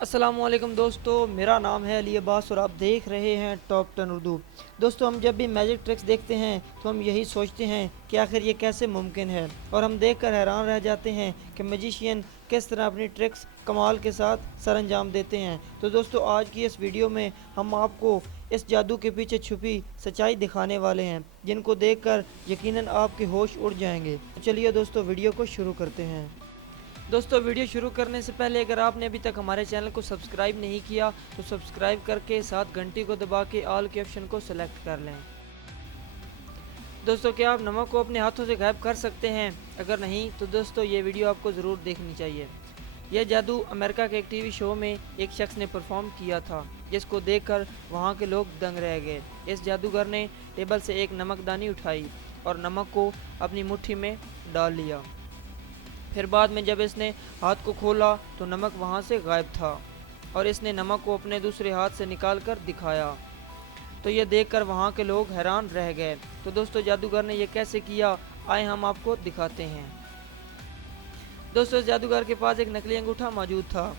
अस्सलामुअलैकुम दोस्तों, मेरा नाम है अली अब्बास और आप देख रहे हैं टॉप 10 उर्दू। दोस्तों, हम जब भी मैजिक ट्रिक्स देखते हैं तो हम यही सोचते हैं कि आखिर ये कैसे मुमकिन है, और हम देखकर हैरान रह जाते हैं कि मैजिशियन किस तरह अपनी ट्रिक्स कमाल के साथ सरअंजाम देते हैं। तो दोस्तों, आज की इस वीडियो में हम आपको इस जादू के पीछे छुपी सच्चाई दिखाने वाले हैं, जिनको देखकर यकीनन आपके होश उड़ जाएंगे। तो चलिए दोस्तों, वीडियो को शुरू करते हैं। दोस्तों, वीडियो शुरू करने से पहले अगर आपने अभी तक हमारे चैनल को सब्सक्राइब नहीं किया तो सब्सक्राइब करके साथ घंटी को दबा के ऑल के ऑप्शन को सेलेक्ट कर लें। दोस्तों, क्या आप नमक को अपने हाथों से गायब कर सकते हैं? अगर नहीं तो दोस्तों, ये वीडियो आपको ज़रूर देखनी चाहिए। यह जादू अमेरिका के एक टीवी शो में एक शख्स ने परफॉर्म किया था, जिसको देखकर वहाँ के लोग दंग रह गए। इस जादूगर ने टेबल से एक नमकदानी उठाई और नमक को अपनी मुट्ठी में डाल लिया। फिर बाद में जब इसने हाथ को खोला तो नमक वहाँ से गायब था, और इसने नमक को अपने दूसरे हाथ से निकाल कर दिखाया। तो ये देखकर वहाँ के लोग हैरान रह गए। तो दोस्तों, जादूगर ने यह कैसे किया, आए हम आपको दिखाते हैं। दोस्तों, जादूगर के पास एक नकली अंगूठा मौजूद था,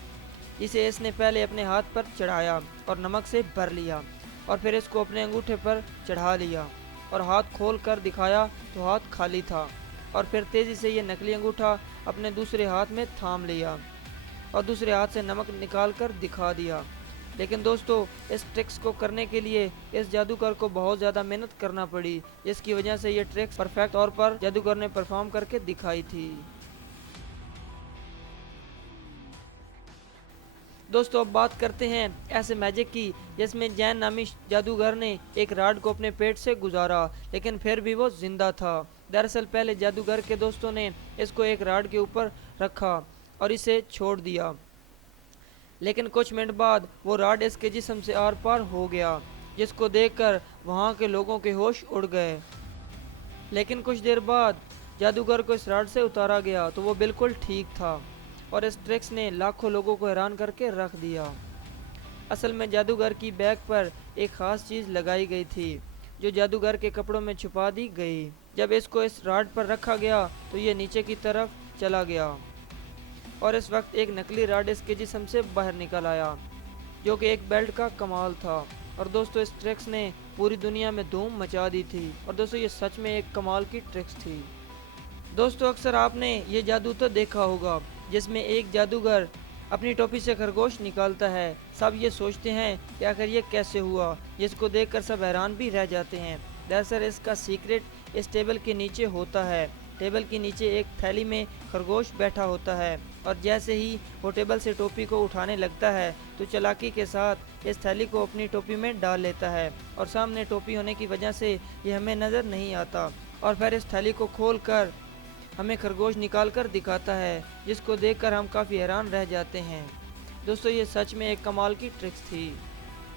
जिसे इसने पहले अपने हाथ पर चढ़ाया और नमक से भर लिया, और फिर इसको अपने अंगूठे पर चढ़ा लिया और हाथ खोल कर दिखाया तो हाथ खाली था। और फिर तेज़ी से ये नकली अंगूठा अपने दूसरे हाथ में थाम लिया और दूसरे हाथ से नमक निकाल कर दिखा दिया। लेकिन दोस्तों, इस ट्रिक्स को करने के लिए इस जादूगर को बहुत ज़्यादा मेहनत करना पड़ी, जिसकी वजह से ये ट्रिक्स परफेक्ट तौर पर जादूगर ने परफॉर्म करके दिखाई थी। दोस्तों, अब बात करते हैं ऐसे मैजिक की जिसमें जैन नामी जादूगर ने एक राड को अपने पेट से गुजारा, लेकिन फिर भी वो जिंदा था। दरअसल पहले जादूगर के दोस्तों ने इसको एक राड के ऊपर रखा और इसे छोड़ दिया, लेकिन कुछ मिनट बाद वो राड इसके जिस्म से आर पार हो गया, जिसको देखकर वहाँ के लोगों के होश उड़ गए। लेकिन कुछ देर बाद जादूगर को इस राड से उतारा गया तो वो बिल्कुल ठीक था, और इस ट्रिक्स ने लाखों लोगों को हैरान करके रख दिया। असल में जादूगर की बैग पर एक ख़ास चीज़ लगाई गई थी, जो जादूगर के कपड़ों में छुपा दी गई। जब इसको इस राड पर रखा गया तो ये नीचे की तरफ चला गया, और इस वक्त एक नकली राड इसके जिस्म से बाहर निकल आया, जो कि एक बेल्ट का कमाल था। और दोस्तों, इस ट्रिक्स ने पूरी दुनिया में धूम मचा दी थी, और दोस्तों, ये सच में एक कमाल की ट्रिक्स थी। दोस्तों, अक्सर आपने ये जादू तो देखा होगा जिसमें एक जादूगर अपनी टोपी से खरगोश निकालता है। सब ये सोचते हैं कि आखिर ये कैसे हुआ, जिसको देखकर सब हैरान भी रह जाते हैं। दरअसल इसका सीक्रेट इस टेबल के नीचे होता है। टेबल के नीचे एक थैली में खरगोश बैठा होता है, और जैसे ही वो टेबल से टोपी को उठाने लगता है तो चालाकी के साथ इस थैली को अपनी टोपी में डाल लेता है, और सामने टोपी होने की वजह से ये हमें नज़र नहीं आता। और फिर इस थैली को खोल कर हमें खरगोश निकाल कर दिखाता है, जिसको देखकर हम काफ़ी हैरान रह जाते हैं। दोस्तों, ये सच में एक कमाल की ट्रिक्स थी।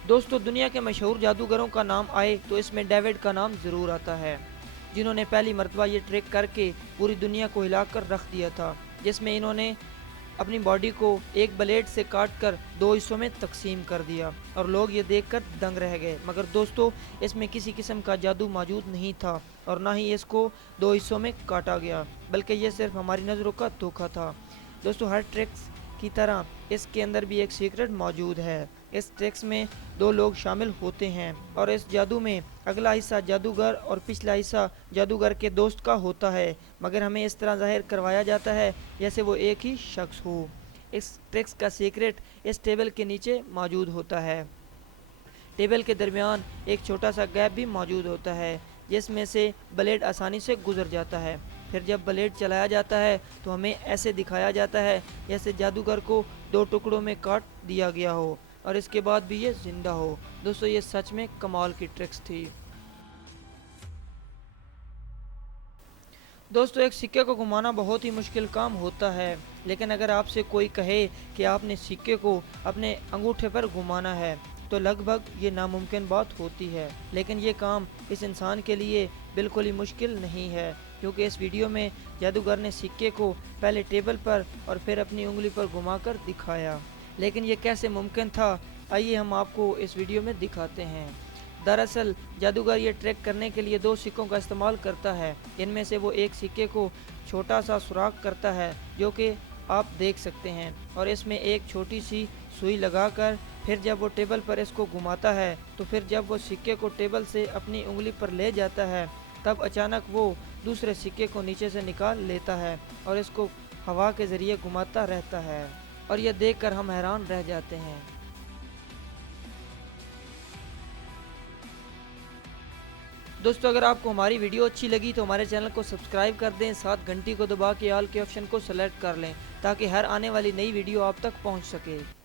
दोस्तों, दुनिया के मशहूर जादूगरों का नाम आए तो इसमें डेविड का नाम ज़रूर आता है, जिन्होंने पहली मरतबा ये ट्रिक करके पूरी दुनिया को हिला कर रख दिया था, जिसमें इन्होंने अपनी बॉडी को एक ब्लेड से काट कर दो हिस्सों में तकसीम कर दिया, और लोग ये देखकर दंग रह गए। मगर दोस्तों, इसमें किसी किस्म का जादू मौजूद नहीं था, और ना ही इसको दो हिस्सों में काटा गया, बल्कि ये सिर्फ हमारी नज़रों का धोखा था। दोस्तों, हर ट्रिक्स की तरह इसके अंदर भी एक सीक्रेट मौजूद है। इस ट्रिक्स में दो लोग शामिल होते हैं, और इस जादू में अगला हिस्सा जादूगर और पिछला हिस्सा जादूगर के दोस्त का होता है, मगर हमें इस तरह जाहिर करवाया जाता है जैसे वो एक ही शख्स हो। इस ट्रिक्स का सीक्रेट इस टेबल के नीचे मौजूद होता है। टेबल के दरमियान एक छोटा सा गैप भी मौजूद होता है, जिसमें से ब्लेड आसानी से गुजर जाता है। फिर जब ब्लेड चलाया जाता है तो हमें ऐसे दिखाया जाता है जैसे जादूगर को दो टुकड़ों में काट दिया गया हो, और इसके बाद भी ये जिंदा हो। दोस्तों, ये सच में कमाल की ट्रिक्स थी। दोस्तों, एक सिक्के को घुमाना बहुत ही मुश्किल काम होता है, लेकिन अगर आपसे कोई कहे कि आपने सिक्के को अपने अंगूठे पर घुमाना है तो लगभग ये नामुमकिन बात होती है। लेकिन ये काम इस इंसान के लिए बिल्कुल ही मुश्किल नहीं है, क्योंकि इस वीडियो में जादूगर ने सिक्के को पहले टेबल पर और फिर अपनी उंगली पर घुमाकर दिखाया। लेकिन ये कैसे मुमकिन था, आइए हम आपको इस वीडियो में दिखाते हैं। दरअसल जादूगर ये ट्रिक करने के लिए दो सिक्कों का इस्तेमाल करता है। इनमें से वो एक सिक्के को छोटा सा सुराख करता है, जो कि आप देख सकते हैं, और इसमें एक छोटी सी सुई लगाकर फिर जब वो टेबल पर इसको घुमाता है तो फिर जब वो सिक्के को टेबल से अपनी उंगली पर ले जाता है तब अचानक वो दूसरे सिक्के को नीचे से निकाल लेता है और इसको हवा के ज़रिए घुमाता रहता है और यह देखकर हम हैरान रह जाते हैं। दोस्तों अगर आपको हमारी वीडियो अच्छी लगी तो हमारे चैनल को सब्सक्राइब कर दें, साथ घंटी को दबा के ऑल के ऑप्शन को सेलेक्ट कर लें ताकि हर आने वाली नई वीडियो आप तक पहुंच सके।